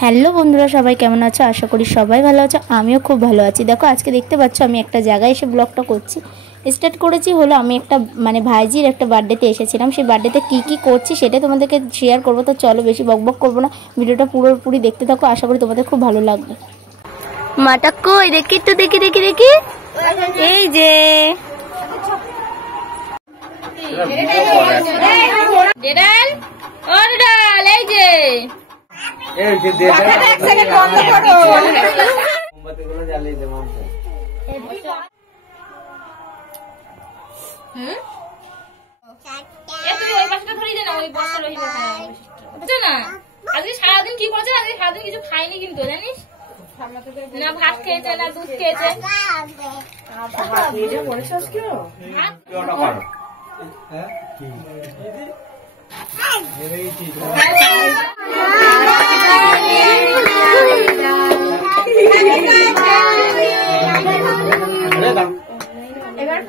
Hello বন্ধুরা, সবাই কেমন আছো? আশা করি সবাই ভালো আছো, আমিও খুব ভালো আছি। দেখো আজকে দেখতে পাচ্ছ আমি একটা জায়গায় এসে ব্লগটা করছি। স্টার্ট করেছি হলো আমি একটা ভাইজির একটা বার্থডেতে এসেছিলাম। সেই বার্থডেতে কী করছি সেটা তোমাদেরকে শেয়ার করবো। তো চলো বেশি বকবক করবো না, ভিডিওটা পুরোপুরি দেখতে থাকো, আশা করি তোমাদের খুব ভালো লাগবে। মাটা কই দেখি তো, দেখি দেখি দেখি, এই যে এই যে সারাদিন কি করছে? আজকে সারাদিন কিছু খাইনি কিন্তু, জানিস না, ভাত খেয়েছে না দুধ খেয়েছে। এবার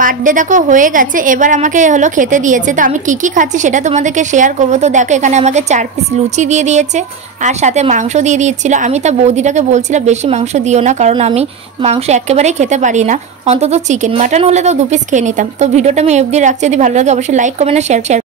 বার্থডে দেখো হয়ে গেছে, এবার আমাকে হলো খেতে দিয়েছে। তো আমি কি খাচ্ছি সেটা তোমাদেরকে শেয়ার করবো। তো দেখো এখানে আমাকে 4 পিস লুচি দিয়ে দিয়েছে আর সাথে মাংস দিয়ে দিয়েছিল। আমি তা বৌদিটাকে বলছিলাম বেশি মাংস দিও না, কারণ আমি মাংস একেবারেই খেতে পারি না, অন্তত চিকেন মাটন হলে তো 2 পিস খেয়ে নিতাম। তো ভিডিওটা আমি এফডি রাখছি, যদি ভালো লাগে অবশ্যই লাইক কমেন্ট আর শেয়ার